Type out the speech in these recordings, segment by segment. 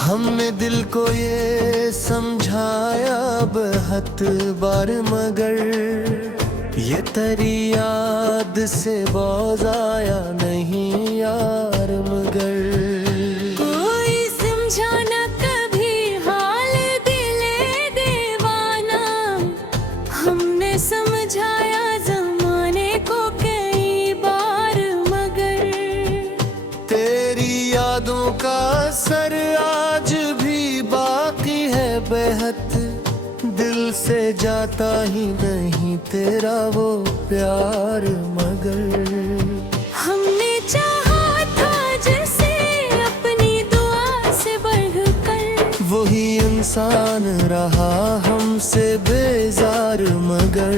हमने दिल को ये समझाया बहुत बार, मगर ये तेरी याद से बाज आया नहीं यार। मगर कोई समझाना कभी हाल दिले दीवाना, हमने समझाया ज़माने को कई बार, मगर तेरी यादों का असर आज भी बाकी है बेहद, दिल से जाता ही नहीं तेरा वो प्यार। मगर हमने चाहा था जैसे अपनी दुआ से बढ़कर, वही इंसान रहा हमसे बेजार। मगर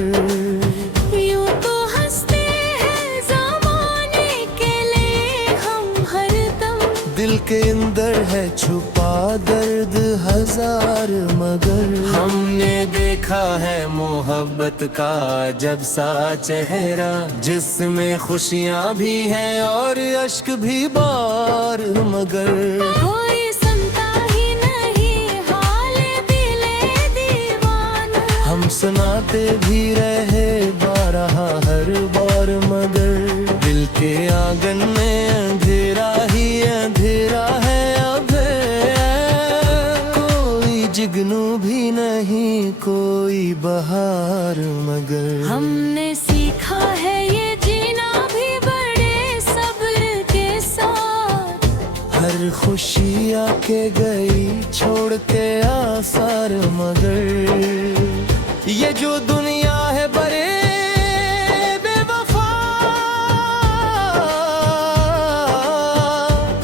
यूं तो हंसते हैं ज़माने के लिए हम हरदम, दिल के अंदर है छुपा दर्द हजार। मगर हमने देखा है मोहब्बत का जब सा चेहरा, जिसमें खुशियाँ भी हैं और अश्क भी बार। मगर कोई सुनता ही नहीं हाल दिले दीवाना, हम सुनाते भी रहे बारहा हर बार। मगर दिल के आंगन में अंधेरा ही अंधेरा है अब, कोई जुगनू भी नहीं कोई बहार। मगर हमने सीखा है ये जीना भी बड़े सब्र के साथ, हर खुशी आके गई छोड़ के आसार। मगर ये जो दुनिया है बड़े बेवफा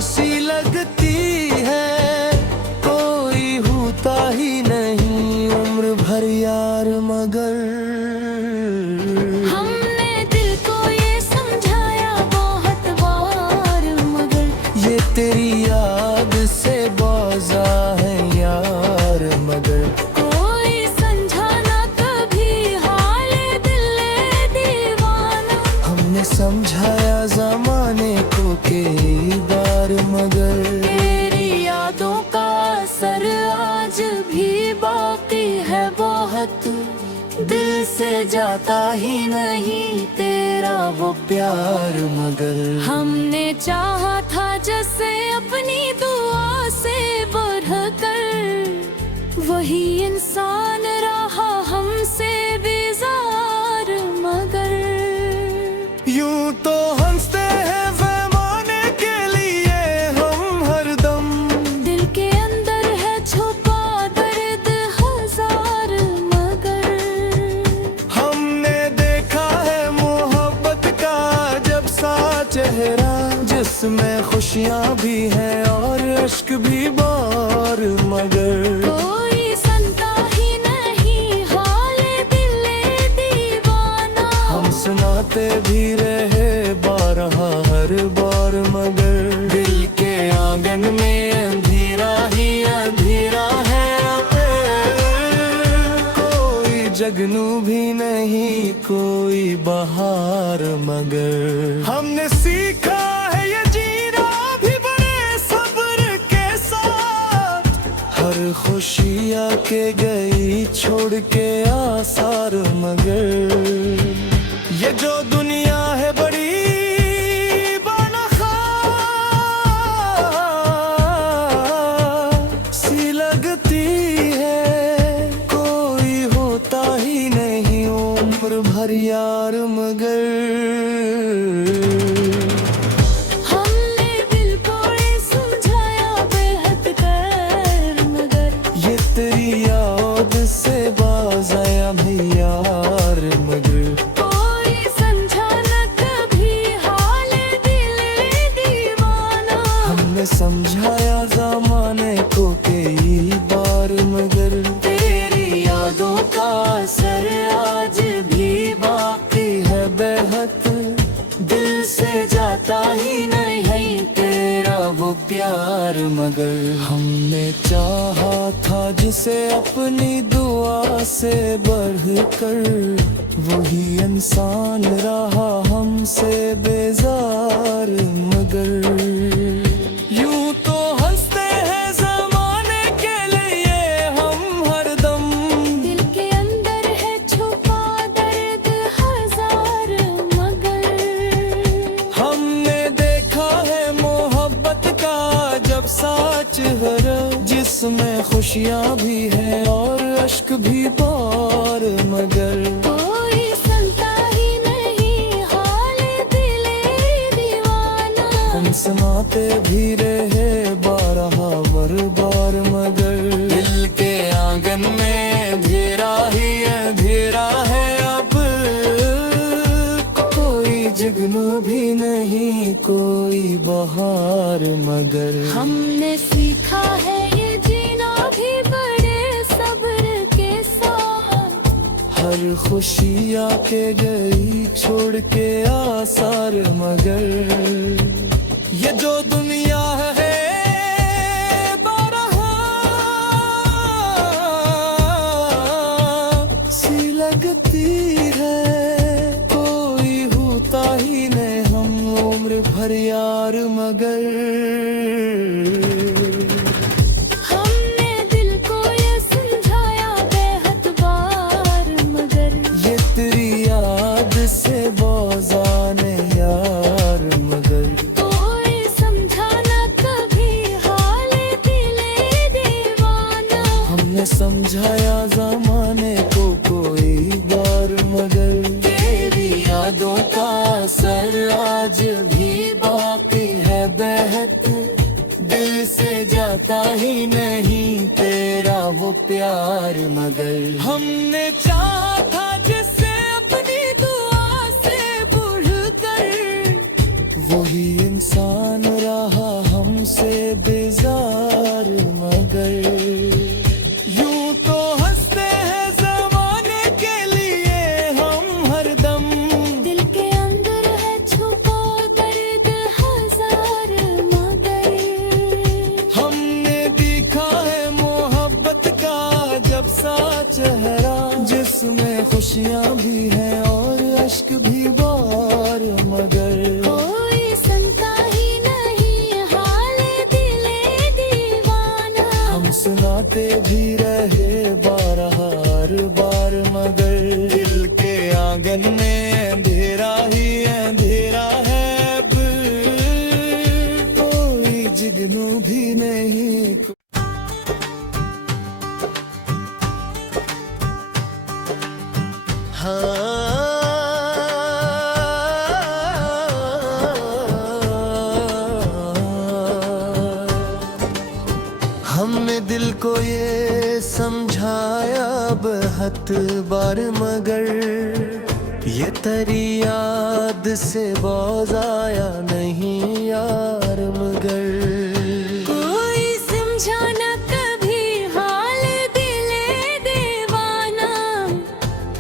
सी लगती है, कोई होता ही नहीं उम्र भर यार। मगर हमने दिल को ये समझाया बहुत बार, मगर ये तेरी याद से बाजा है यार। मगर कोई समझाना कभी हाल दिले दीवाना, हमने समझाया ज़माने को कई बार। मगर तेरी यादों का असर आज भी बाकी है बहुत, दिल से जाता ही नहीं तेरा वो प्यार। मगर हमने चाहा था जैसे अपनी दुआ से बढ़कर, वही इंसान रहा हमसे बेजार। मगर यूं तो हंसते हैं ज़माने के लिए हम हरदम, दिल के अंदर है छुपा दर्द हजार। मगर हमने देखा है मोहब्बत का जब सा चेहरा, जिसमें खुशियाँ भी हैं और अश्क भी बार। मगर कोई सुनता ही नहीं हाल दिले दीवाना, हम सुनाते भी रहे बारहा हर बार। मगर दिल के आंगन में अंधेरा ही अंधेरा है, कोई जगनू भी नहीं कोई बहार। मगर हमने सीखा है ये जीना भी बड़े सब्र के साथ, हर खुशी आके गई छोड़ के आसार। मगर ये जो दुनिया है बड़ी बेनखा सी लगती है, कोई होता ही नहीं उम्र भर यार। मगर हमने दिल को ये समझाया बेहद कर, मगर ये तेरी याद से बाज आया नहीं यार। मगर कोई समझाना कभी हाल दिले दीवाना, हमने समझाया ज़माने को कई बार। मगर तेरी यादों का असर आज भी बाकी है बेहद, दिल से जाता ही नहीं तेरा वो प्यार। मगर हमने चाहा था जिसे अपनी दुआ से बढ़कर वही इंसान रहा हमसे बेजार मगर यूं तो हंसते हैं जमाने के लिए हम हरदम दिल के अंदर है छुपा दर्द हजार मगर हमने देखा है मोहब्बत का जब साच भरा जिसमें खुशियाँ भी हैं और अश्क भी बार मगर कोई सुनता ही नहीं हाल दिले दीवाना हम सुनाते भी रहे बार बार मगर दिल के आंगन में अंधेरा ही अंधेरा है अब कोई जुगनू भी नहीं कोई बहार मगर हमने सीखा है ये जीना भी बड़े सब्र के साथ हर खुशी आके गई छोड़ के आसार मगर ये जो दुनिया है बारहा सी लगती है कोई होता ही नहीं हम उम्र भर यार मगर हमने दिल को ये समझाया बेहद बार मगर ये तेरी याद से बोझाने यार मगर कोई समझाना कभी हाल दिले दीवाना हमने समझाया जमाने को कोई बार मगर तेरी यादों का असर आज भी बाकी है बेहद दिल से जाता ही नहीं तेरा वो प्यार मगर हमने चाहा था जिससे अपनी दुआ से बढ़कर वही इंसान रहा हमसे बेजार मगर यूं तो हंसते हैं जमाने के लिए हम हरदम दिल के अंदर है छुपा दर्द हजार मगर हमने देखा है मोहब्बत का जब सा चेहरा जिसमें खुशियाँ भी हैं और अश्क भी बार मगर कोई सुनता ही नहीं हाल दिले दीवाना हम सुनाते भी रहे बार मगर दिल के आंगन में अंधेरा ही अंधेरा है अब कोई जुगनू भी नहीं हमने दिल को ये समझाया बहुत बार मगर ये तेरी याद से बोझ आया नहीं यार मगर कोई समझाना कभी हाल दिले दीवाना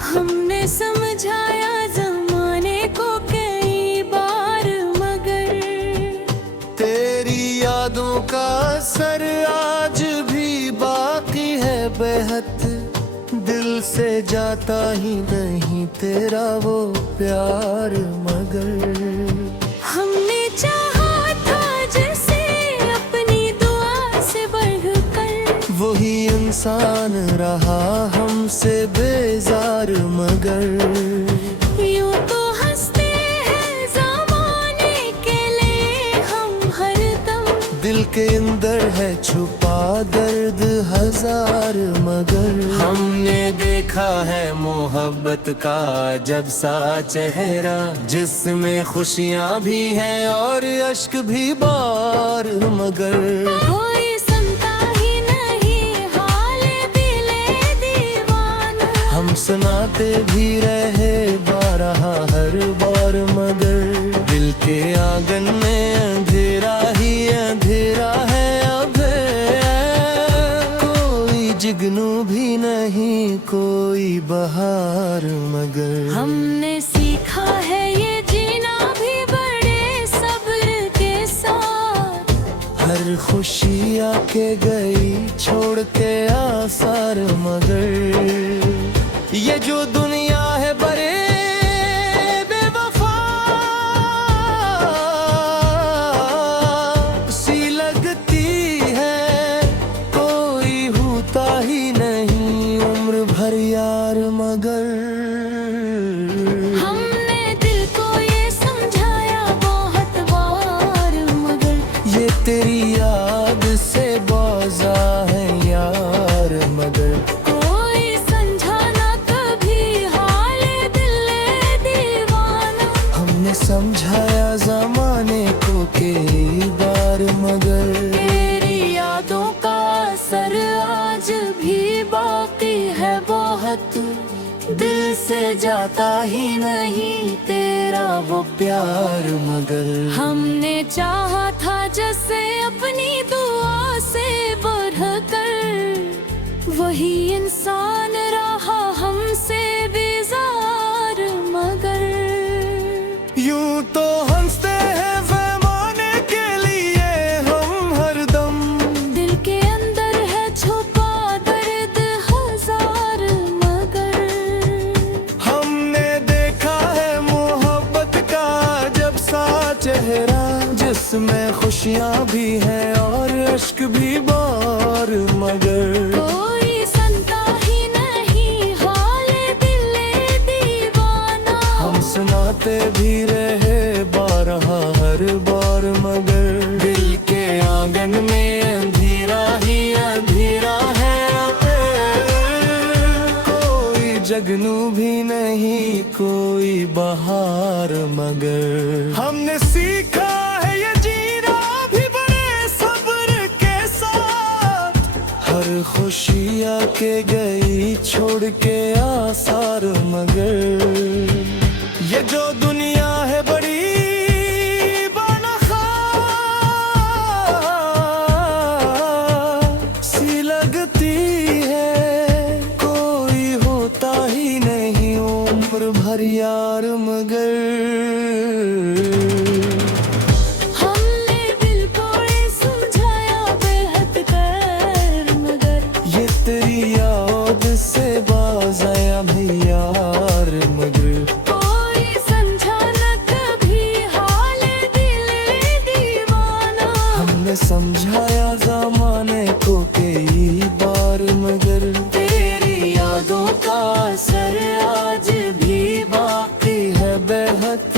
हमने समझाया जमाने को कई बार मगर तेरी यादों का असर आज भी बाकी है बेहद दिल से जाता ही नहीं तेरा वो प्यार मगर हमने चाहा था जैसे अपनी दुआ से बढ़कर वही इंसान रहा हमसे बेजार मगर यूं तो हंसते हैं जमाने के लिए हम हरदम दिल के अंदर है छुपा दर्द हजार मगर हमने देखा है मोहब्बत का जब सा चेहरा जिसमें खुशियाँ भी हैं और अश्क भी बार मगर कोई सुनता ही नहीं हाल दिले दीवाना हम सुनाते भी रहे हर बार मगर दिल के आंगन में अंधेरा ही अंधेरा है अब कोई जुगनू भी नहीं कोई बहार मगर हमने सीखा है ये जीना भी बड़े सब्र के साथ हर खुशी आके गई छोड़ के आसार मगर ये जो दुनिया है बड़े बेवफा सी लगती है, कोई होता ही नहीं उम्र भर यार मगर तेरी याद से बाज़ा है यार मगर कोई समझा ना कभी हाल दिल दीवाना। हमने समझाया ज़माने को कई बार मगर तेरी यादों का असर आज भी बाकी है बहुत, दिल से जाता ही नहीं तेरा वो प्यार मगर हमने चाहा था जैसे अपनी दुआ से बढ़कर, वही इंसान रहा हमसे बेजार मगर यूं तो हंसते हैं ज़माने के लिए हम हरदम, दिल के अंदर है छुपा दर्द हजार मगर हमने देखा है मोहब्बत का जब सा चेहरा, जिसमें खुशियाँ भी हैं और अश्क भी बार मगर कोई सुनता ही नहीं हाल दिल दीवाना। हम सुनाते भी रहे बारहा हर बार मगर दिल के आंगन में अंधेरा ही अंधेरा है, कोई जगनू भी नहीं कोई बहार मगर हमने सीखा है ये जीना भी बड़े सब्र के साथ, हर खुशी आके गई छोड़ के आसार मगर ये जो दुनिया है बड़ी बेनख़ास सी लगती है, कोई होता ही नहीं उम्र भर यार मगर हमने दिल को ये समझाया बेहद कर मगर ये तेरी याद से बाज़ आया भी यार मगर कोई समझा न कभी हाल दिल दीवाना। हमने समझाया ज़माने को कई बार मगर तेरी यादों का असर आज भी बाकी है बेहद,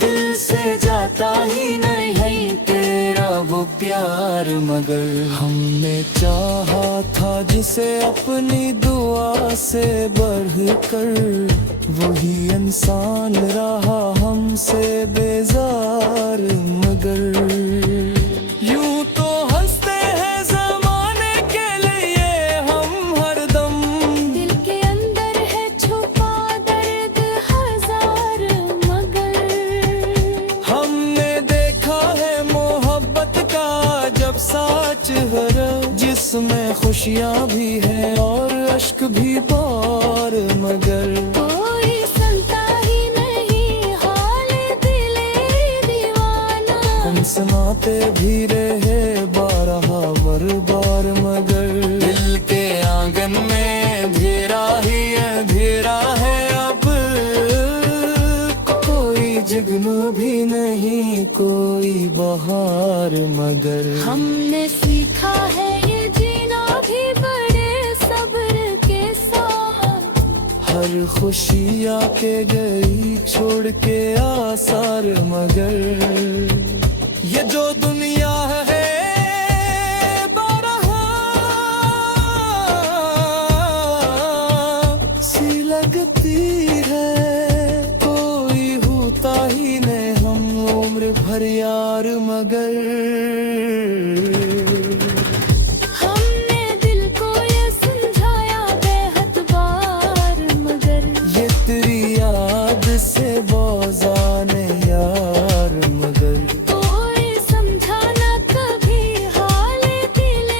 दिल से जाता ही नहीं तेरा वो प्यार मगर हमने चाहा था जिसे अपनी दुआ से बढ़कर, वही इंसान रहा हमसे बेजार मगर यूं तो हंसते हैं ज़माने के लिए हम हरदम, दिल के अंदर है छुपा दर्द हजार मगर हमने देखा है मोहब्बत का जब सा चेहरा, जिसमें खुशियाँ भी हैं और अश्क भी बार मगर कोई सुनता ही नहीं हाल दिल दीवाना। हम सुनाते भी रहे बारहा बार मगर दिल के आंगन में अंधेरा ही अंधेरा है, अब कोई जगनू भी नहीं कोई बहार मगर हमने सीखा है ये जीना भी बड़े सब्र के साथ, हर खुशी आके गई छोड़ के आसार मगर ये जो दुनिया है बारहा सी लगती है, कोई होता ही नहीं हम उम्र भर यार मगर हमने दिल को ये समझाया बेहद बार मगर ये तेरी याद से बाज़ आने यार मगर कोई समझा न कभी हाल दिल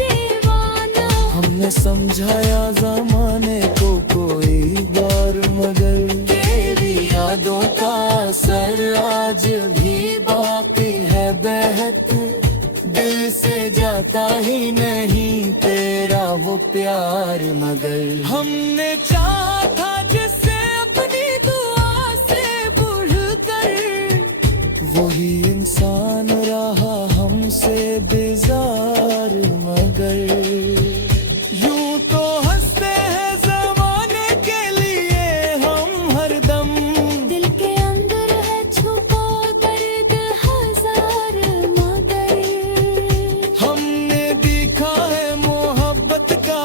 दीवाना। हमने समझाया ज़माने को कोई बार मगर तेरी यादों का असर आज भी बाकी है बेहद, दिल प्यार मगर हमने चाहा था जिससे अपनी दुआ से बढ़कर, वही इंसान रहा हमसे बेजार मगर। यूं तो हंसते हैं ज़माने के लिए हम हरदम, दिल के अंदर है छुपा दर्द हजार मगर। हमने देखा है मोहब्बत का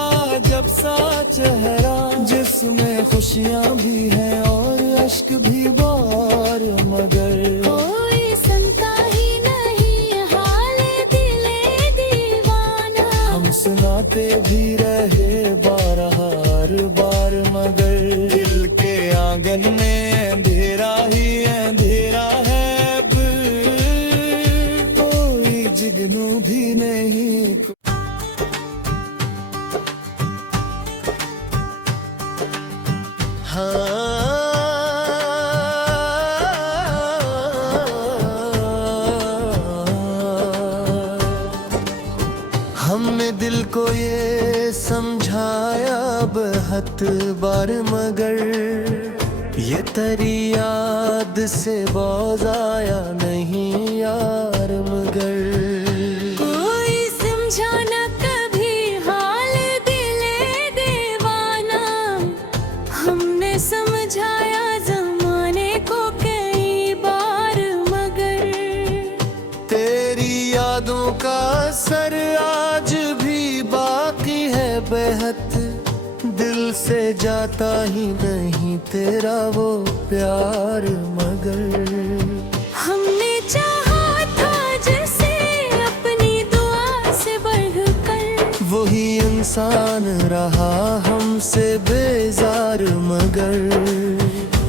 जब सा चेहरा, जिसमें खुशियाँ भी हैं और अश्क भी बार मगर। कोई सुनता ही नहीं हाल दिले दीवाना, हम सुनाते भी रहे बार हर बार मगर। दिल के आंगन में अंधेरा ही अंधेरा है अब, कोई जुगनू भी नहीं। हमने दिल को ये समझाया बहुत बार मगर, ये तेरी याद से बाज आया नहीं यार मगर। कोई समझाना कभी हाल दिले दीवाना, हमने समझाया जमाने को कई बार मगर। तेरी यादों का असर आज भी बाकी है बेहद, दिल से जाता ही नहीं तेरा वो प्यार मगर। हमने चाहा था जैसे अपनी दुआ से बढ़कर, वही इंसान रहा हमसे बेजार मगर।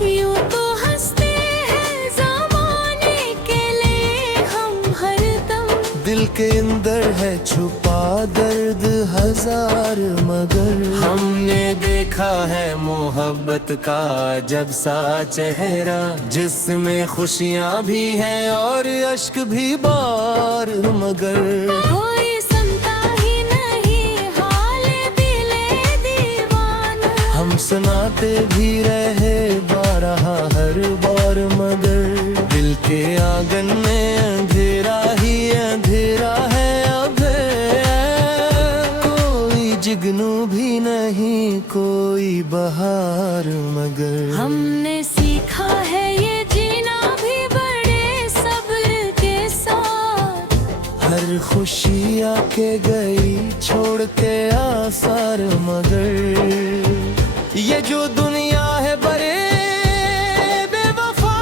यूं तो हंसते हैं ज़माने के लिए हम हरदम, दिल के अंदर है छुपा दर्द हजार मगर। हमने देखा है मोहब्बत का जब सा चेहरा, जिसमें खुशियाँ भी हैं और अश्क भी बार मगर। कोई सुनता ही नहीं हाल दिले दीवाना, हम सुनाते भी रहे बारह हर बार मगर। दिल के आंगन में अंधेरा ही अंधेरा है अब, कोई जुगनू भी नहीं कोई बहार मगर। हमने सीखा है ये जीना भी बड़े सब्र के साथ, हर खुशी आके गई छोड़ के आसार मगर। ये जो दुनिया है बड़े बेवफा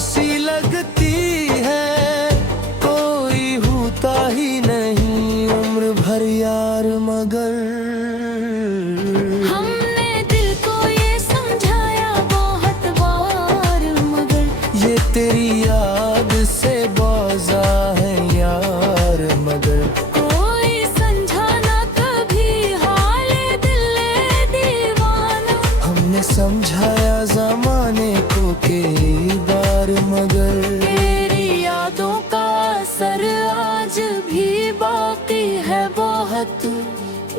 सी लगती है, कोई होता ही नहीं उम्र भर यार मगर। हमने दिल को ये समझाया बहुत बार मगर, ये तेरी याद से बाजा है यार मगर। कोई समझाना कभी हाल दिले दीवाना, हमने समझाया जमाने को कई बार मगर। तेरी यादों का असर आज भी बाकी है बहुत,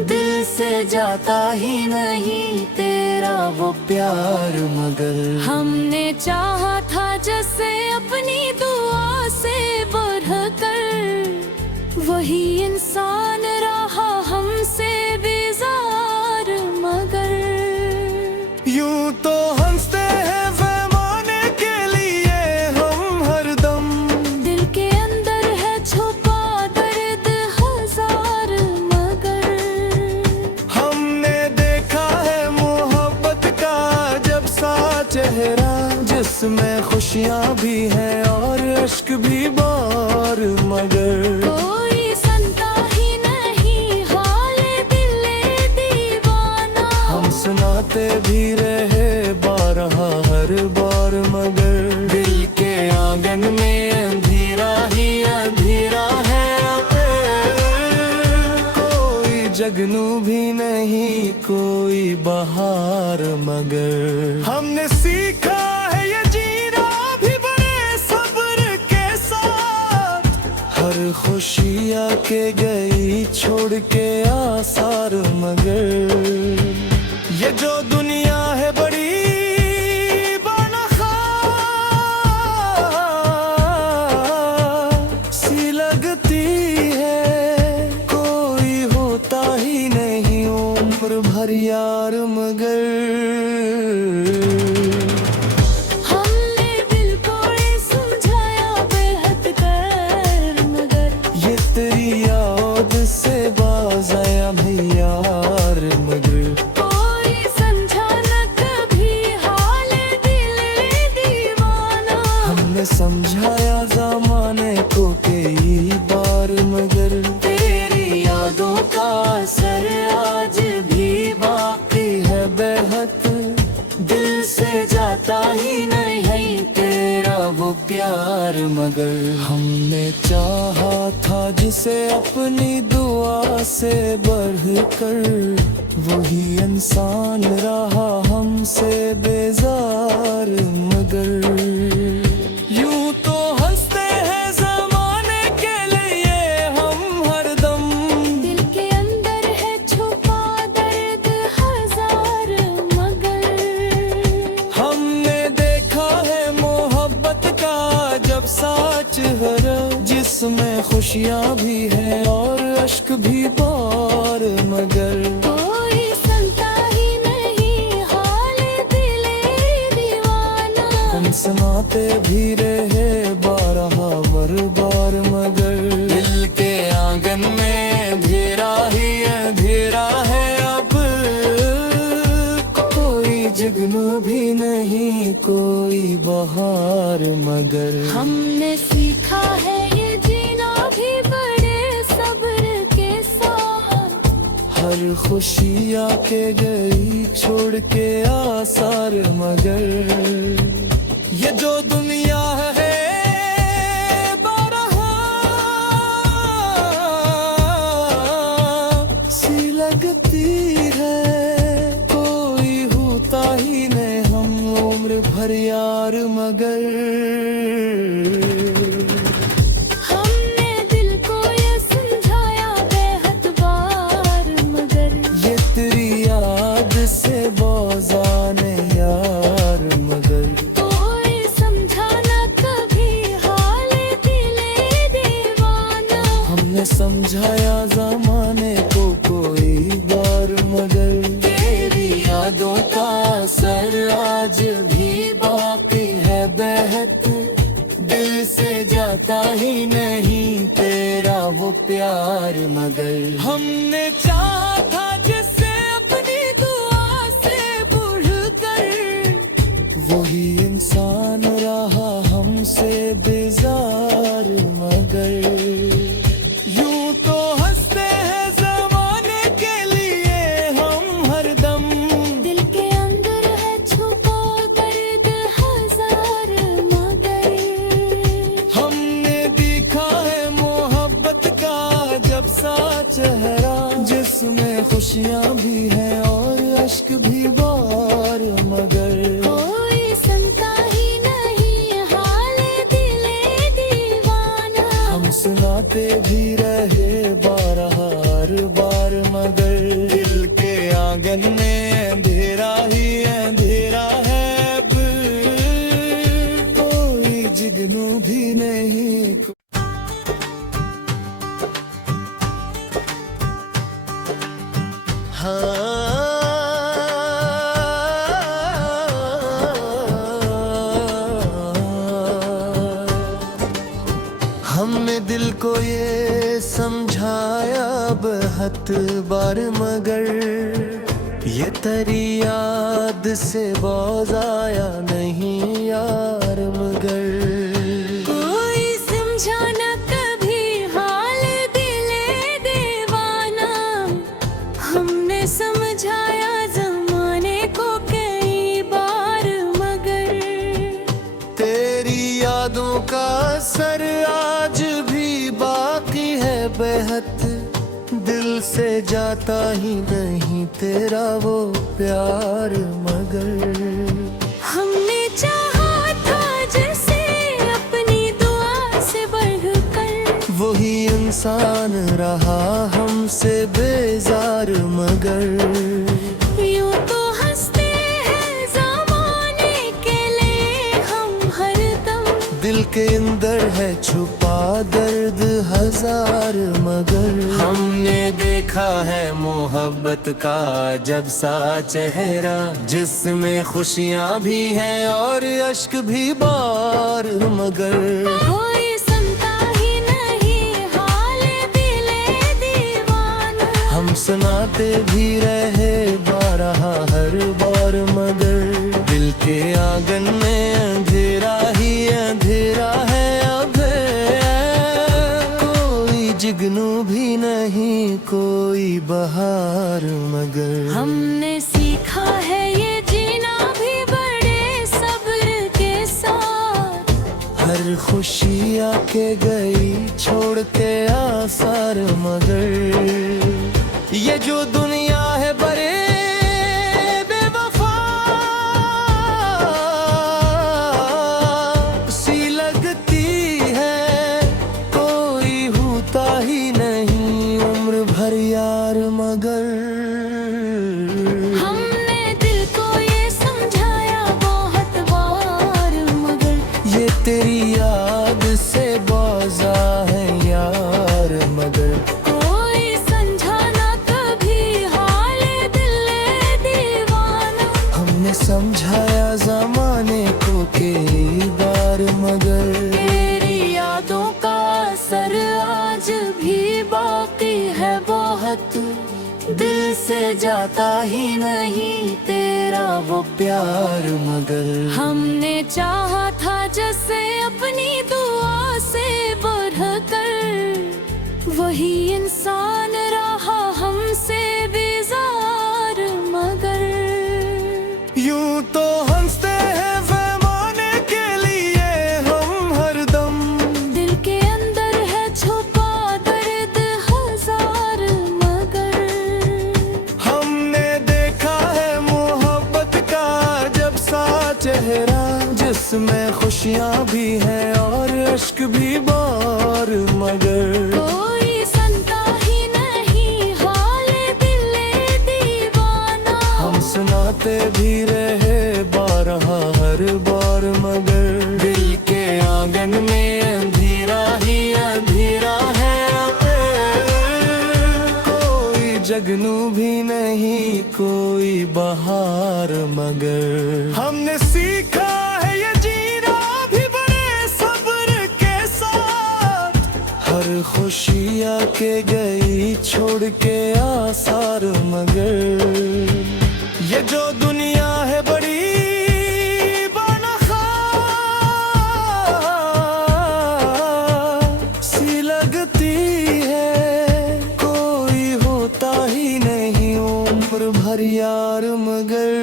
दिल से जाता ही नहीं तेरा वो प्यार मगर। हमने चाहा था जैसे अपनी दुआ से बढ़कर, वही इंसान रहा हमसे बेजार मगर। यूं तो हंसते हैं ज़माने के लिए हम हरदम, दिल के अंदर है छुपा दर्द हजार मगर। हमने देखा है मोहब्बत का जब सा चेहरा, जिसमें खुशियाँ भी हैं और अश्क भी बार मगर। कोई सुनता ही नहीं हाल दिले दीवाना, हम सुनाते भी रहे बारह हर बार मगर। दिल के आंगन में अंधेरा ही अंधेरा है, कोई जगनू भी नहीं कोई बहार मगर। हमने सीखा है ये जीना भी बड़े सब्र के साथ, हर खुशी आके गई छोड़ के आसार मगर ये जो दुनिया है बड़ी बेनख़ास सी लगती है, कोई होता ही नहीं उम्र भर यार मगर समझाया ज़माने को कई बार मगर तेरी यादों का असर आज भी बाकी है बेहद, दिल से जाता ही नहीं तेरा वो प्यार मगर हमने चाहा था जिसे अपनी दुआ से बढ़कर, वही इंसान रहा हमसे बेजार मगर जिसमें खुशियाँ भी हैं और अश्क भी बार मगर कोई सुनता ही नहीं हाल दिले दीवाना, हम सुनाते भी रहे बारह बार मगर दिल के आंगन में अंधेरा ही अंधेरा है अब, कोई जुगनू भी नहीं कोई बहार मगर हमने सीखा है ये जीना भी बड़े सब्र के साथ, हर खुशी आके गई छोड़ के आसार मगर ये जो दुनिया है बेनख़ास सी लगती है, कोई होता ही नहीं हम उम्र भर यार मगर समझाया ज़माने को कोई बार मगर तेरी यादों का असर आज भी बाकी है बेहद, दिल से जाता ही नहीं तेरा वो प्यार मगर हमने चाहा था जिससे अपनी दुआ से बढ़कर, वही इंसान रहा हमसे बेजार मगर चेहरा जिसमें खुशियाँ भी हैं और अश्क भी बार मगर कोई सुनता ही नहीं हाल दिले दीवाना, हम सुनाते भी रहे बारह बार मगर दिल के आंगन में अंधेरा ही अंधेरा है अब, कोई जुगनू भी नहीं हमने दिल को ये समझाया बहुत बार मगर ये तेरी याद से बाज आया नहीं यार मगर कोई समझाना कभी हाल दिले दीवाना, हमने समझाया ज़माने को कई बार मगर तेरी यादों का असर आज भी बाकी है बेहद, दिल से जाता ही नहीं तेरा वो प्यार मगर हमने चाहा था जिसे अपनी दुआ से बढ़कर, वही इंसान रहा हमसे बेजार मगर यूं तो हंसते हैं ज़माने के लिए हम हरदम, दिल के अंदर है छुपा दर्द हजार मगर हमने देखा है मोहब्बत का जब सा चेहरा, जिसमें खुशियाँ भी हैं और अश्क भी बार मगर कोई सुनता ही नहीं हाल दिले दीवाना। हम सुनाते भी रहे बारहा हर बार मगर दिल के आंगन में अंधेरा ही अंधेरा है अब, कोई जुगनू भी नहीं कोई बहार मगर हमने सीखा है ये जीना भी बड़े सब्र के साथ, हर खुशी आके गई छोड़ के आसार मगर ये जो दुनिया है बड़े बेवफा सी लगती है, कोई होता ही नहीं उम्र भर यार मगर हमने दिल को ये समझाया बहुत बार मगर ये तेरी याद से बाजा है यार मगर कोई समझा ना कभी हाल दिले दीवाना। हमने समझाया जमाने को कई बार मगर तेरी यादों का असर आज भी बाकी है बहुत, दिल से जाता ही नहीं तेरा वो प्यार मगर हमने चाहा था जैसे अपनी दुआ से बढ़कर, वही इंसान रहा हमसे बेजार मगर यूं तो हंसते हैं पैमाने के लिए हम हरदम, दिल के अंदर है छुपा दर्द हजार मगर हमने देखा है मोहब्बत का जब सा चेहरा, जिसमें खुशियाँ भी हैं और अश्क भी बार मगर कोई सुनता ही नहीं हाल दिले दीवाना। हम सुनाते भी रहे बारहा हर बार मगर दिल के आंगन में अंधेरा ही अंधेरा है अब, कोई जगनू भी नहीं कोई बहार मगर हमने सीखा है ये जीना भी बड़े सब्र के साथ, हर खुशी आके गई छोड़ के आसार मगर ये जो दुनिया है बड़ी बेनखा सी लगती है, कोई होता ही नहीं उम्र भर यार मगर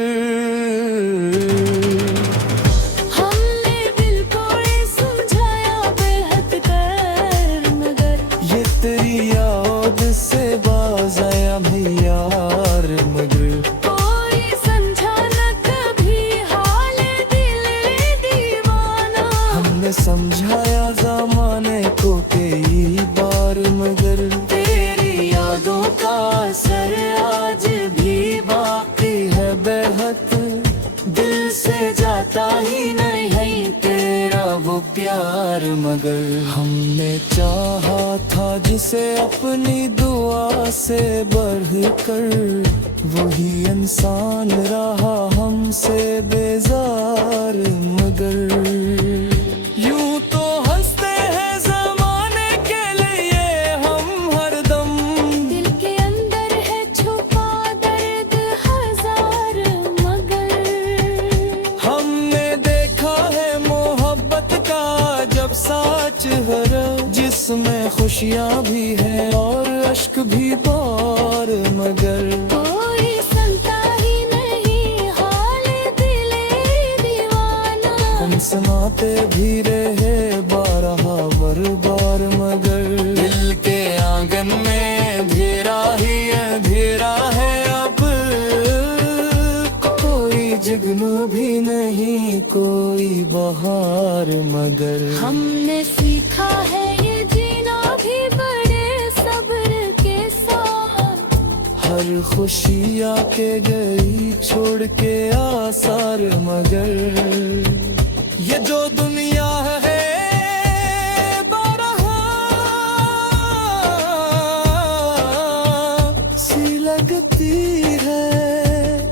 हमने दिल को ये समझाया बेहद कर मगर ये तेरी याद से बाज आया भी यार मगर कोई समझा न कभी हाल दिले दीवाना। हमने समझाया जमाने को कई बार मगर तेरी यादों का असर आज भी बाकी है बेहद, दिल से जाता ही नहीं तेरा वो प्यार मगर हमने चाहा था जिसे अपनी दुआ से बढ़कर, वही इंसान रहा हमसे बेजार मगर यूं तो हंसते हैं जमाने के लिए हम हरदम, दिल के अंदर है छुपा दर्द हजार मगर हमने देखा है मोहब्बत का जब सा चेहरा, जिसमें खुशियाँ भी हैं और अश्क भी बार मगर कोई सुनता ही नहीं हाल दिले दीवाना। हम सुनाते भी रहे बारहा बार बार मगर दिल के आंगन में अंधेरा ही अंधेरा है अब, कोई जुगनू भी नहीं कोई बहार मगर हमने सीखा है ये जीना भी बड़े खुशी आके गई छोड़ के आसार मगर ये जो दुनिया है बारहा सी लगती है,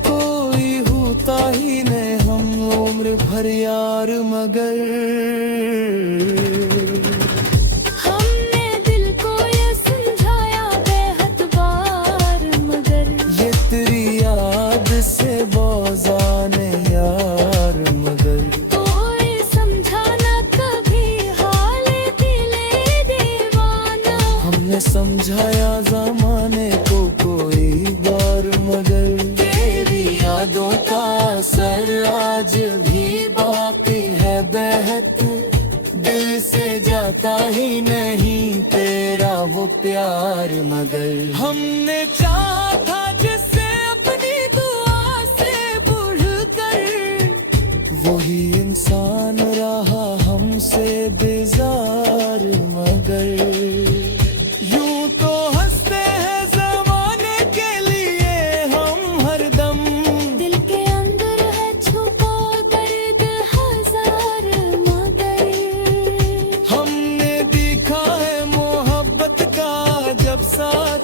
कोई होता ही नहीं हम उम्र भर यार मगर समझाया ज़माने को कोई बार मगर तेरी यादों का असर आज भी बाकी है बहत दिल से जाता ही नहीं तेरा वो प्यार मगर हमने चाहा था जिससे अपनी दुआ से बढ़कर वही इंसान रहा हमसे बेजार मगर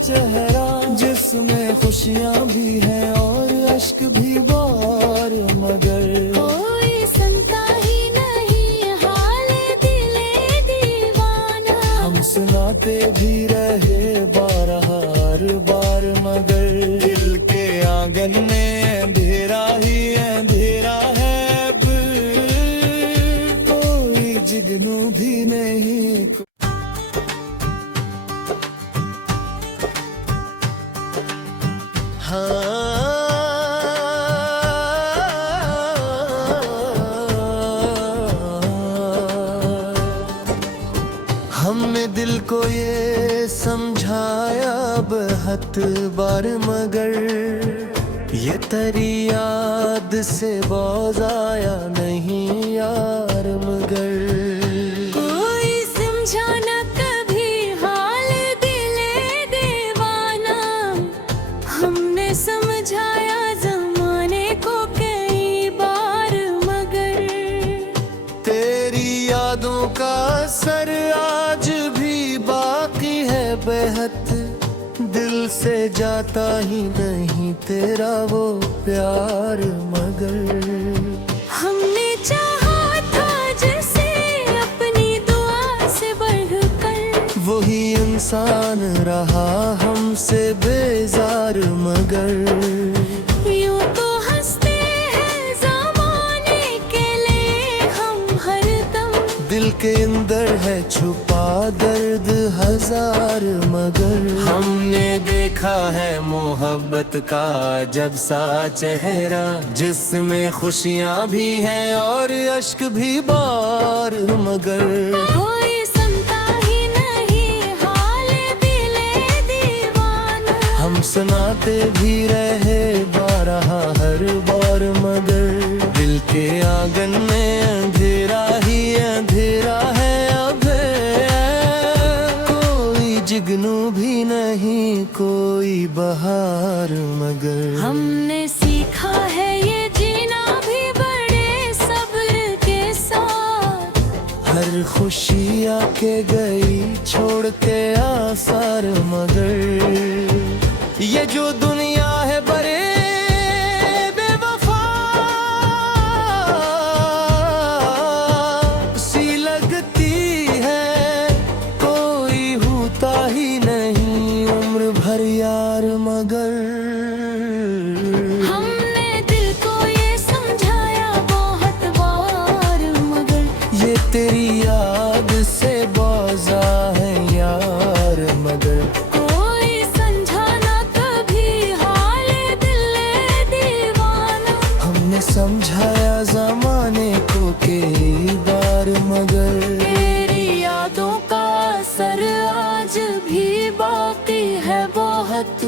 चेहरा जिसमें खुशियाँ भी हैं और अश्क भी बार मगर कोई सुनता ही नहीं हाल दिले दीवाना। हम सुनाते भी रहे बार बार मगर दिल के आंगन में अंधेरा ही अंधेरा है अब कोई जुगनू भी नहीं। हमने दिल को ये समझाया बहुत बार मगर ये तेरी याद से बहुत आया नहीं यार मगर कोई समझाना कभी हाल दिले दीवाना। हमने समझाया ज़माने को कई बार मगर तेरी यादों का असर आज भी बाकी है बेहद दिल से जाता ही नहीं तेरा वो प्यार मगर हमने चाहा था जैसे अपनी दुआ से बढ़कर वही इंसान रहा हमसे बेजार मगर यूं तो हंसते हैं ज़माने के लिए हम हरदम दिल के अंदर है छुपा दर्द हजार मगर हमने देखा है मोहब्बत का जब सा चेहरा जिसमें खुशियाँ भी हैं और अश्क भी बार मगर कोई सुनता ही नहीं हाल दिले दीवाना। हम सुनाते भी रहे बारहा हर बार मगर दिल के आंगन में अंधेरा ही अंधेरा है अब कोई जुगनू भी नहीं कोई बहार मगर हमने सीखा है ये जीना भी बड़े सब्र के साथ हर खुशी आके गई छोड़ के आसार मगर ये जो दुनिया है बड़े बेवफा सी लगती है, कोई होता ही नहीं उम्र भर यार मगर हमने दिल को ये समझाया बहुत बार मगर ये तेरी याद से बाजा है यार मगर कोई समझाना कभी हाल दिले दीवाना। हमने समझाया ज़माने को कई बार मगर तेरी यादों का असर आज भी बाकी है बहुत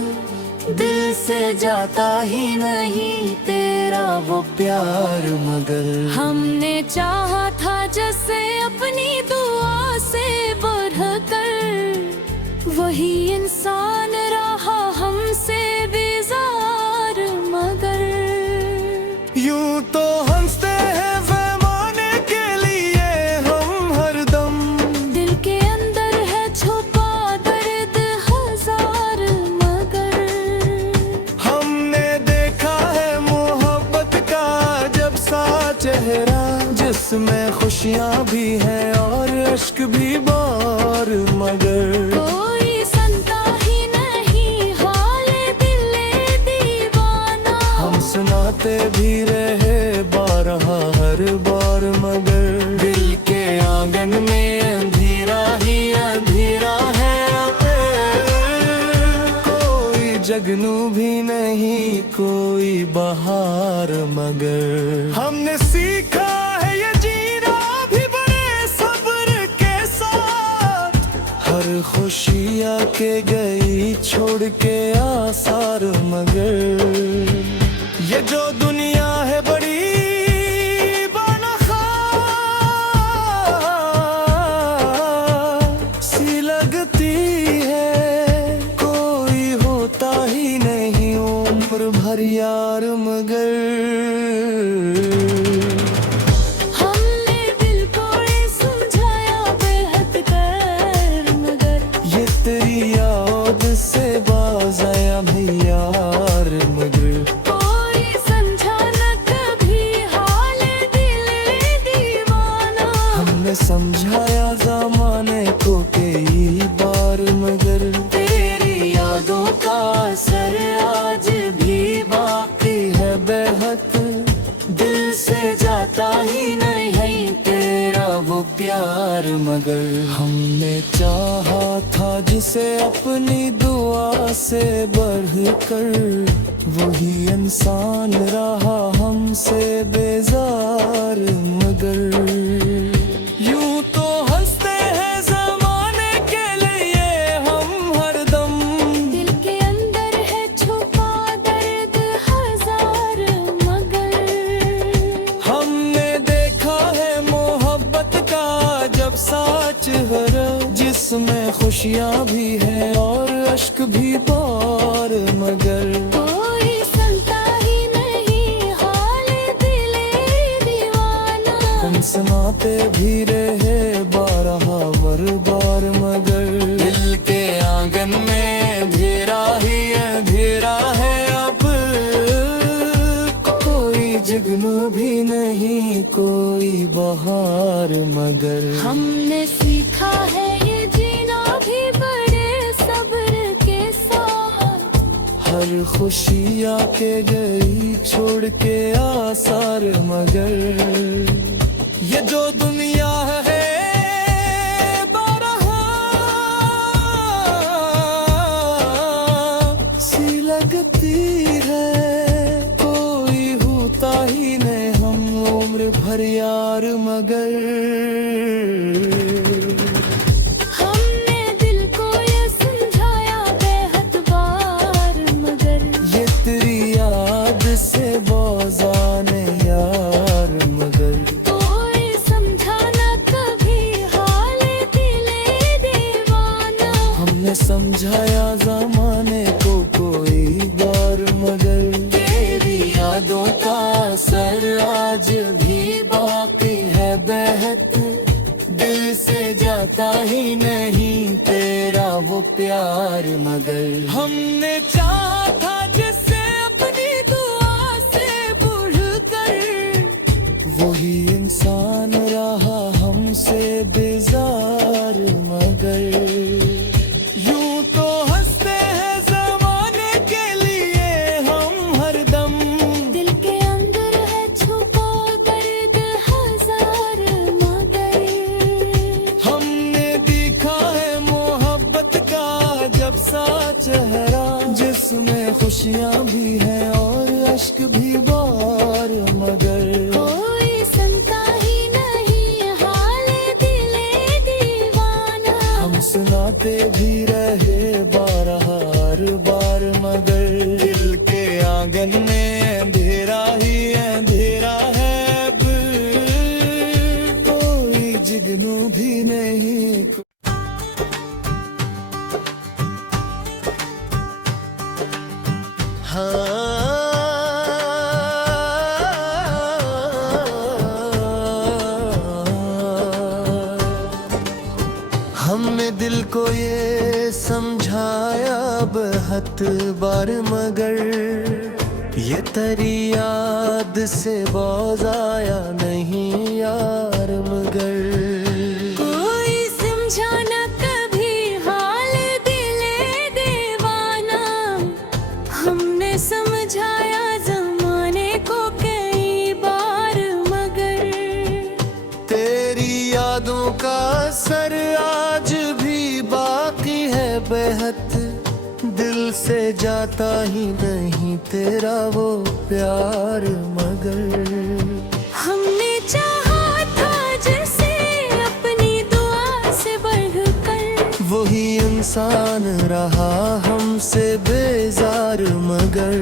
दिल से जाता ही नहीं तेरा वो प्यार मगर हमने चाहा था जैसे अपनी दुआ से बढ़कर वही इंसान रहा हमसे बेजार। जिसमें खुशियाँ भी हैं और अश्क भी बार, मगर कोई सुनता ही नहीं हाले दिले दीवाना। हम सुनाते भी रहे बारहा हर बार, मगर दिल के आंगन में अंधेरा ही अंधेरा है। कोई जगनू भी नहीं, कोई बहार, मगर हमने सीखा है ये जीना भी बड़े सब्र के साथ। हर खुशी आके गई छोड़ के आसार, मगर ये जो दुनिया है बड़ी सी लगती है, कोई होता ही नहीं उम्र भर यार, मगर हमने दिल को ये समझाया बेहद कर, मगर ये तेरी याद से बाज आया भी यार, मगर कोई समझा न कभी हाले दिले दीवाना। हमने समझाया ज़माने को कई बार, मगर तेरी यादों का असर आज भी बाकी है बेहद। दिल से जाता ही नहीं तेरा वो प्यार, मगर हमने चाहा था जिसे अपनी दुआ से बढ़कर, वही इंसान रहा हमसे बेजार, मगर यूं तो हंसते हैं ज़माने के लिए हम हरदम। दिल के अंदर है छुपा दर्द हजार, मगर हमने देखा है मोहब्बत का जब साच हरा, जिसमें खुशियाँ भी हैं और अश्क भी बार, मगर कोई सुनता ही नहीं हाले दिले दीवाना। हम सुनाते भी रहे बारहा बार बार, मगर दिल के आंगन में अंधेरा ही अंधेरा है अब। कोई जगनू भी नहीं, कोई बहार, मगर हमने सीखा है ये जीना भी बड़े सब्र के साथ। हर खुशी आके गई छोड़ के आसार, मगर ये जो दुनिया है बारहा सी लगती है, कोई होता ही नहीं हम उम्र भर यार, मगर हमने दिल को ये समझाया बेहद बार, मगर ये तेरी याद से बाज आने यार, मगर कोई समझा न कभी हाले दिले दीवाना। हमने समझाया ज़माने को कोई बार, मगर तेरी यादों का असर आज भी बाकी है बेहद। दिल से जाता ही नहीं तेरा वो प्यार, मगर हमने चाहा था जिससे अपनी दुआ से बढ़कर, वही इंसान रहा हमसे बेजार, मगर यूं तो हंसते हैं ज़माने के लिए हम हरदम। दिल के अंदर है छुपा दर्द हजार, मगर हमने देखा है मोहब्बत का जब सा चेहरा, जिसमें खुशियाँ भी हैं और अश्क भी बार, मगर कोई सुनता ही नहीं हाले दिले दीवाना। हम सुनाते भी रहे बारहार बार, मगर दिल के आंगन में अंधेरा ही अंधेरा है अब। कोई जिगनू भी नहीं, हमने दिल को ये समझाया बेहद बार, मगर ये तेरी याद से बहुत आया नहीं यार मगर कोई समझा न कभी हाल दिले दीवाना, हमने समझाया जमाने को कई बार मगर तेरी यादों का असर आज भी बाकी है बेहद, दिल से जाता ही नहीं तेरा वो प्यार मगर हमने चाहा था जैसे अपनी दुआ से बढ़कर, वही इंसान रहा हमसे बेजार मगर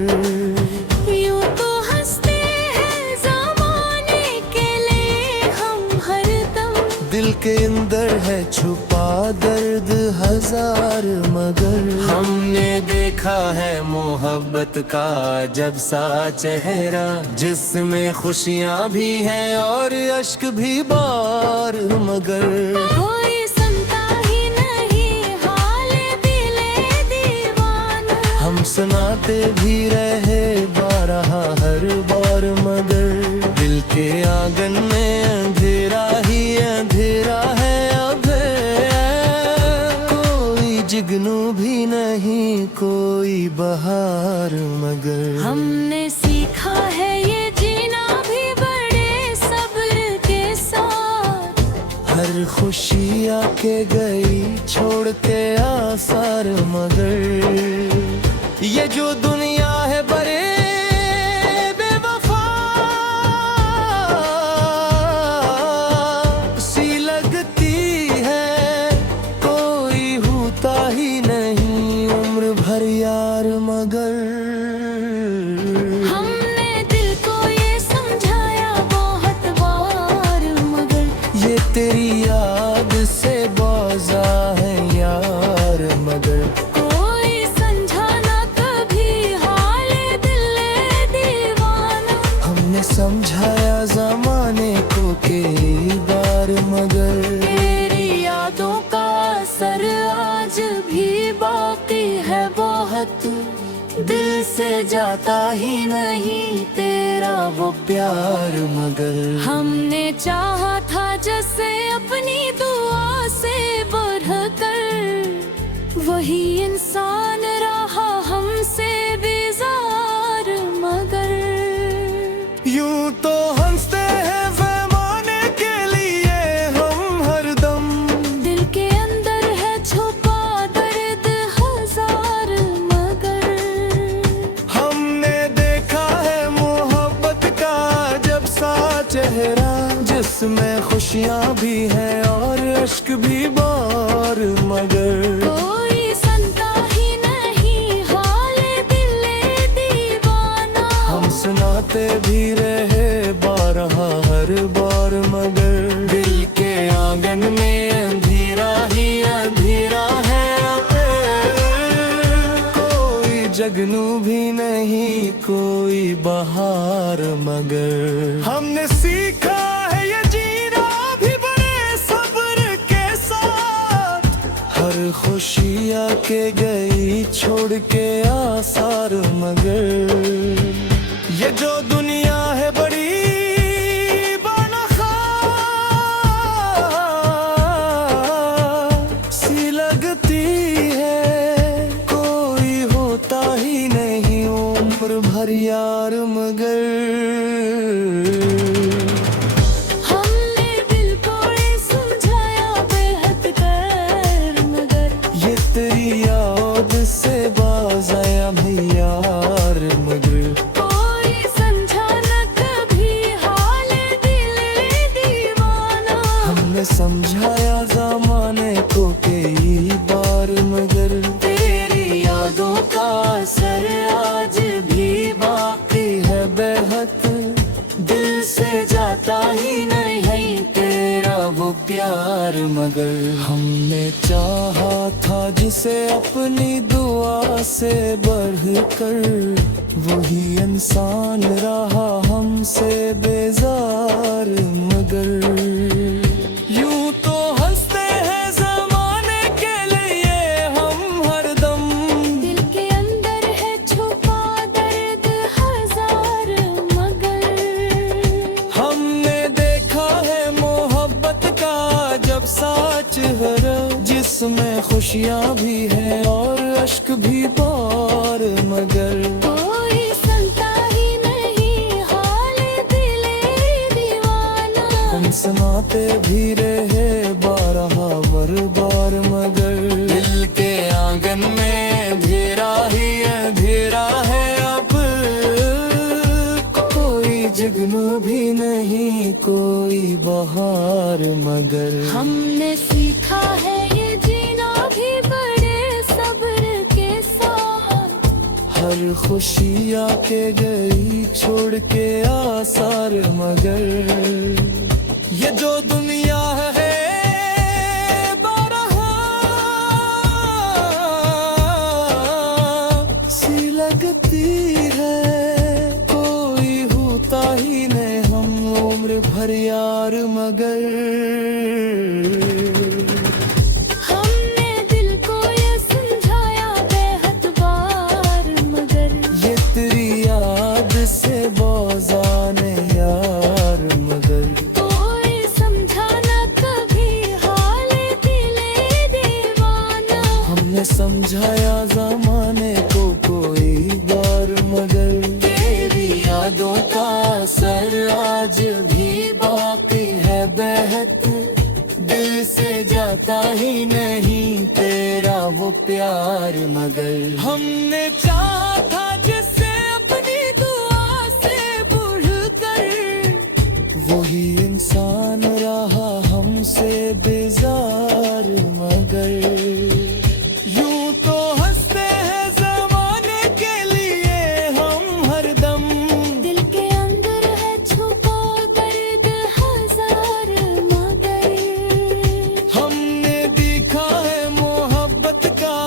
यूं तो हंसते हैं ज़माने के लिए हम हरदम, दिल के अंदर है छुपा दर्द हजार मगर हमने देखा है मोहब्बत का जब सा चेहरा, जिसमें खुशियाँ भी हैं और अश्क भी बार मगर कोई सुनता ही नहीं हाल दिले दीवाना, हम सुनाते भी रहे बारहा हर बार मगर दिल के आंगन में अंधेरा ही अंधेरा है अब, कोई जुगनू भी नहीं कोई बहार मगर हमने सीखा है ये जीना भी बड़े सब्र के साथ, हर खुशी आके गई छोड़ के आसार मगर ये जो दुनिया है बड़े बेवफा सी लगती है, कोई होता ही नहीं उम्र भर यार मगर हमने दिल को ये समझाया बहुत बार मगर ये तेरी याद से बाजा है यार मगर कोई समझा ना कभी हाल दिले दीवाना, हमने समझाया जमाने को कई बार मगर तेरी यादों का असर आज भी बाकी है बहुत, दिल से जाता ही नहीं तेरा वो प्यार मगर हमने चाहा था जैसे अपनी दुआ से बढ़कर, वही इंसान रहा हमसे बेजार मगर यूं तो हंसते हैं ज़माने के लिए हम हरदम, दिल के अंदर है छुपा दर्द हजार मगर हमने देखा है मोहब्बत का जब सा चेहरा, जिसमें खुशियाँ भी हैं और अश्क भी बार मगर कोई सुनता ही नहीं हाल दिले दीवाना, हम सुनाते भी रहे बारहा हर बार मगर दिल के आंगन में अंधेरा ही अंधेरा है, कोई जगनू भी नहीं कोई बहार मगर हमने सीखा है ये जीना भी बड़े सब्र के साथ, हर खुशी आके गई छोड़ के आसार मगर ये जो दुनिया है बड़ी बेनखा सी लगती है, कोई होता ही नहीं उम्र भर यार मगर हमने दिल को ये समझाया बेहद कर मगर ये तेरी याद से बाज आया भी यार मगर कोई समझा न कभी हाल दिले दीवाना, हमने समझाया जमाने को कई बार मगर तेरी यादों का असर आज भी बाकी है बेहद, दिल से जाता ही नहीं तेरा वो प्यार मगर हमने चाहा था जिसे अपनी दुआ से बढ़कर, वही इंसान रहा हमसे बेजार मगर यूं तो हंसते हैं जमाने के लिए हम हरदम, दिल के अंदर है छुपा दर्द हजार भी बार मगर कोई सुनता ही नहीं हाल दिले दीवाना। हम सुनाते भी रहे बार बार मगर दिल के आंगन में अंधेरा ही अंधेरा है अब। कोई जुगनू भी नहीं कोई बहार मगर हमने सीखा है ये जीना भी बड़े सब्र के साथ। हर खुशी आके गई छोड़ के आसार मगर ये जो दुनिया है बारहा सी लगती है। कोई होता ही नहीं हम उम्र भर यार मगर हमने दिल को ये समझाया बेहद बार मगर ये तेरी याद से बोझाने यार मगर कोई समझा न कभी हाल दिले दीवाना। हमने समझाया जमाने को कोई बार मगर तेरी यादों का असर आज भी बाकी है बेहद। दिल से जाता ही नहीं तेरा वो प्यार मगर हमने चाहा था जिससे अपनी दुआ से बढ़कर वही इंसान रहा हमसे बेजार मगर यूं तो हंसते हैं जमाने के लिए हम हरदम। दिल के अंदर है छुपा दर्द हजार मगर हमने देखा है मोहब्बत का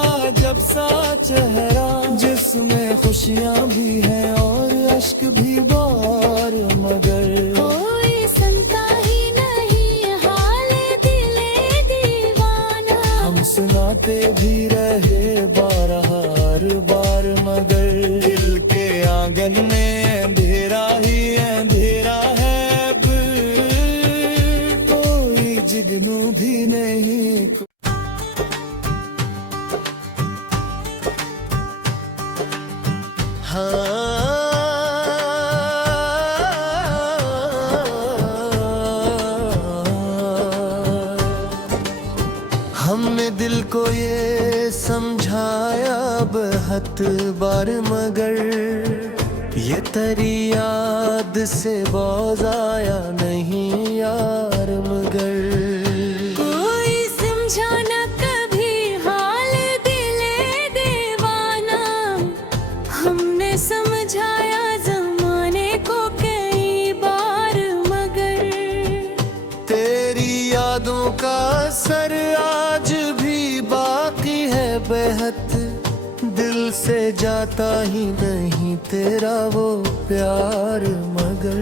जब सा चेहरा जिसमें खुशियाँ भी हैं और अश्क भी बार मगर कोई सुनता ही नहीं हाल दिले दीवाना। हम सुनाते भी रहे बार मगर दिल के आंगन में अंधेरा ही अंधेरा है अब। कोई जुगनू भी नहीं हमने दिल को ये समझाया बहुत बार मगर ये तेरी याद से बोझ आया नहीं यार मगर कोई समझा न कभी हाल दिले दीवाना। हमने समझाया जमाने को कई बार मगर तेरी यादों का असर आज भी बाकी है बेहद। दिल से जाता ही नहीं तेरा वो प्यार मगर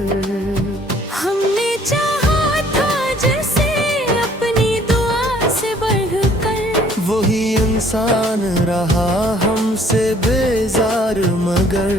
हमने चाहा था जैसे अपनी दुआ से बढ़कर वही इंसान रहा हमसे बेजार मगर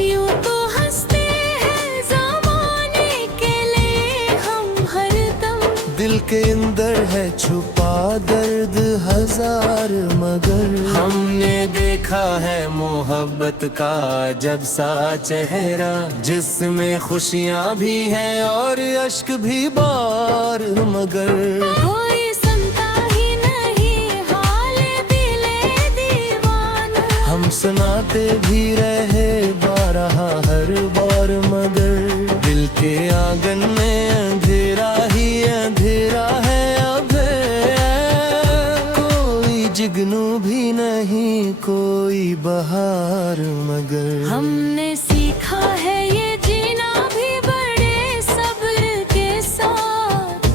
यूं तो हंसते हैं जमाने के लिए हम हरदम। दिल के अंदर है छुपा दर्द हजार मगर हमने देखा है मोहब्बत का जब सा चेहरा जिसमें खुशियाँ भी हैं और अश्क भी बार मगर कोई सुनता ही नहीं हाल दिले दीवाना। हम सुनाते भी रहे हर बार मगर दिल के आंगन में अंधेरा ही अंधेरा है अब। कोई जुगनू भी नहीं कोई बहार मगर हमने सीखा है ये जीना भी बड़े सब्र के साथ।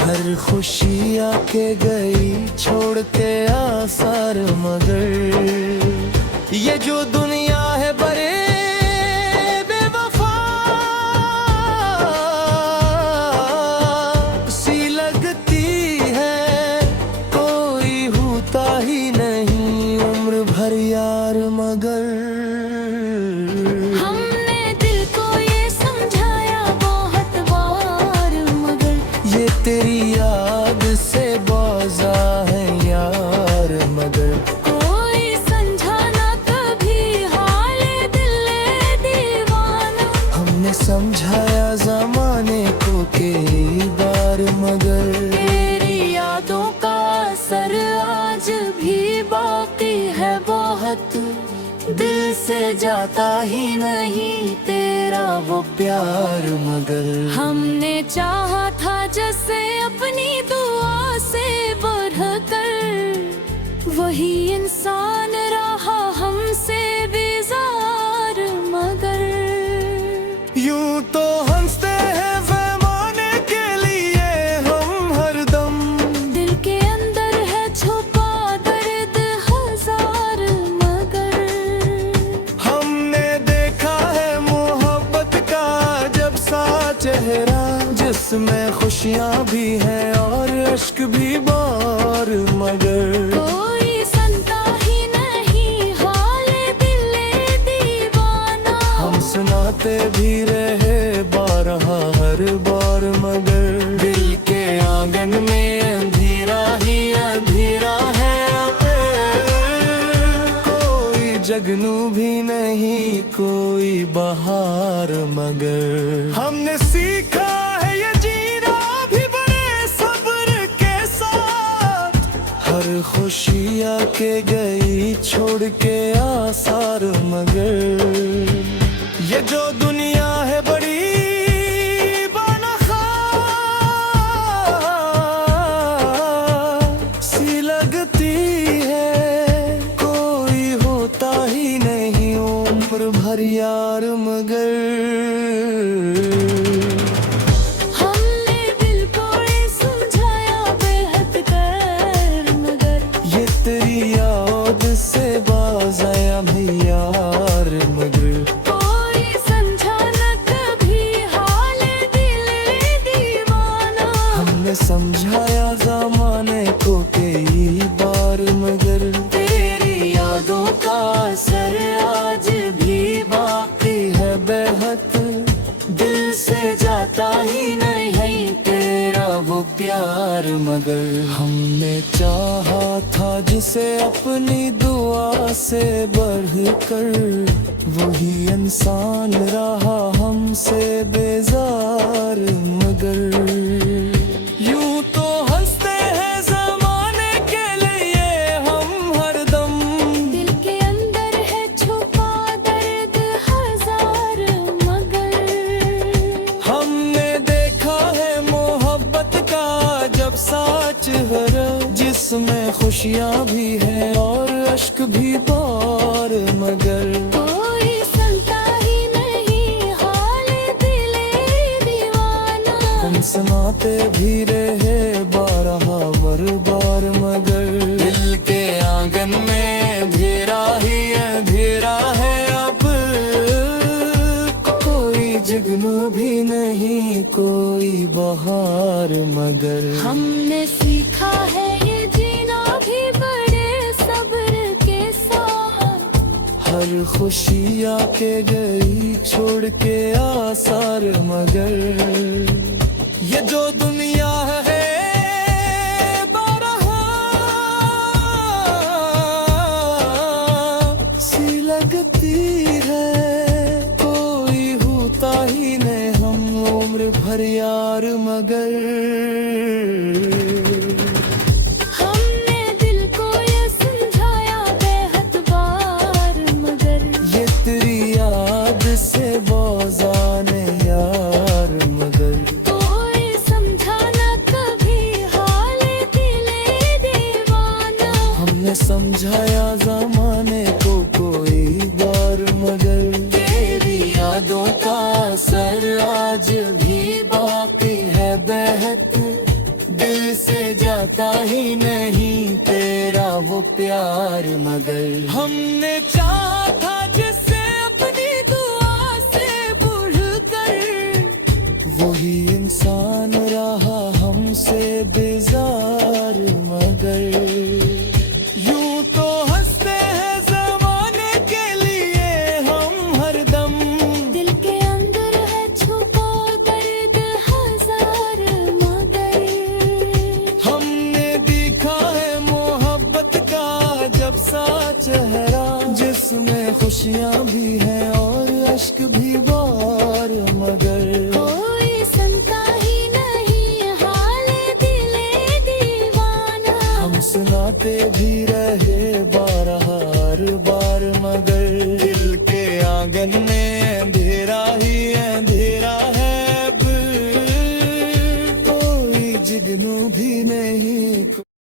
हर खुशी आके गई छोड़ के आसार मगर ये जो दुनिया है बड़े बेवफा सी लगती है। कोई होता ही नहीं उम्र भर यार मगर हमने दिल को ये समझाया बहुत बार मगर ये तेरी याद से बाजा है यार मगर कोई समझाया जमाने को कई बार मगर तेरी यादों का असर आज भी बाकी है बहुत, दिल से जाता ही नहीं तेरा वो प्यार मगर हमने चाहा था जैसे अपनी दुआ से बढ़कर, वही इंसान रहा हमसे बेजार मगर यूं तो हंसते हैं ज़माने के लिए हम हरदम, दिल के अंदर है छुपा दर्द हजार मगर हमने देखा है मोहब्बत का जब सा चेहरा, जिसमें खुशियाँ भी हैं और अश्क भी बार मगर कोई सुनता ही नहीं हाले दिले दीवाना, हम सुनाते भी रहे बारहा हर बार मगर दिल के आंगन में अंधेरा ही अंधेरा है, कोई जगनू भी नहीं कोई बहार मगर हमने सीखा है ये जीना भी बड़े सब्र के साथ, हर खुशी आके गई छोड़ के आसार मगर ये जो दुनिया है बड़ी बानखा सी लगती है, कोई होता ही नहीं उम्र भर यार मगर हमने दिल को ये समझाया बेहद कर मगर ये तेरी याद से बाज आया मैं यार मगर कोई समझा न कभी हाले दिले दीवाना, हमने समझाया जमाने को कई बार मगर तेरी यादों का असर आज भी बाकी है बेहद, दिल से जाता ही नहीं तेरा वो प्यार मगर हमने चाहा था जिसे अपनी दुआ से बढ़कर, वही इंसान रहा हमसे बेजार मगर यूं तो हंसते हैं जमाने के लिए हम हरदम, दिल के अंदर है छुपा दर्द हजार मगर हमने देखा है मोहब्बत का जब सा चेहरा, जिसमें खुशियाँ भी हैं और अश्क भी बार मगर कोई सुनता ही नहीं हाले दिले दीवाना, हम सुनाते भी रहे बारहा बार मगर दिल के आंगन में अंधेरा ही अंधेरा है अब, कोई जगनू भी नहीं कोई बहार मगर हमने सीखा है ये जीना भी बड़े सब्र के साथ, हर खुशी आके गई छोड़ के आसार मगर ये जो दुनिया है बारहा सी लगती है, कोई होता ही नहीं हम उम्र भर यार मगर हमने दिल को ये समझाया बेहद बार मगर ये तेरी याद से बाज़ाने यार मगर कोई समझा न कभी हाले दिले दीवाना, हमने समझाया जमाने को कोई बार मगर तेरी यादों का असर आज भी बाकी है बेहद, दिल से जाता ही नहीं तेरा वो प्यार मगर हमने चाहा था जिससे अपनी दुआ से बढ़कर, वही इंसान रहा हमसे बेजार मगर यूं तो हंसते हैं जमाने के लिए हम हरदम, दिल के अंदर है छुपा दर्द हजार मगर हमने देखा है मोहब्बत का जब सा चेहरा, जिसमें सुनाते भी रहे बार हर बार, मगर दिल के आंगन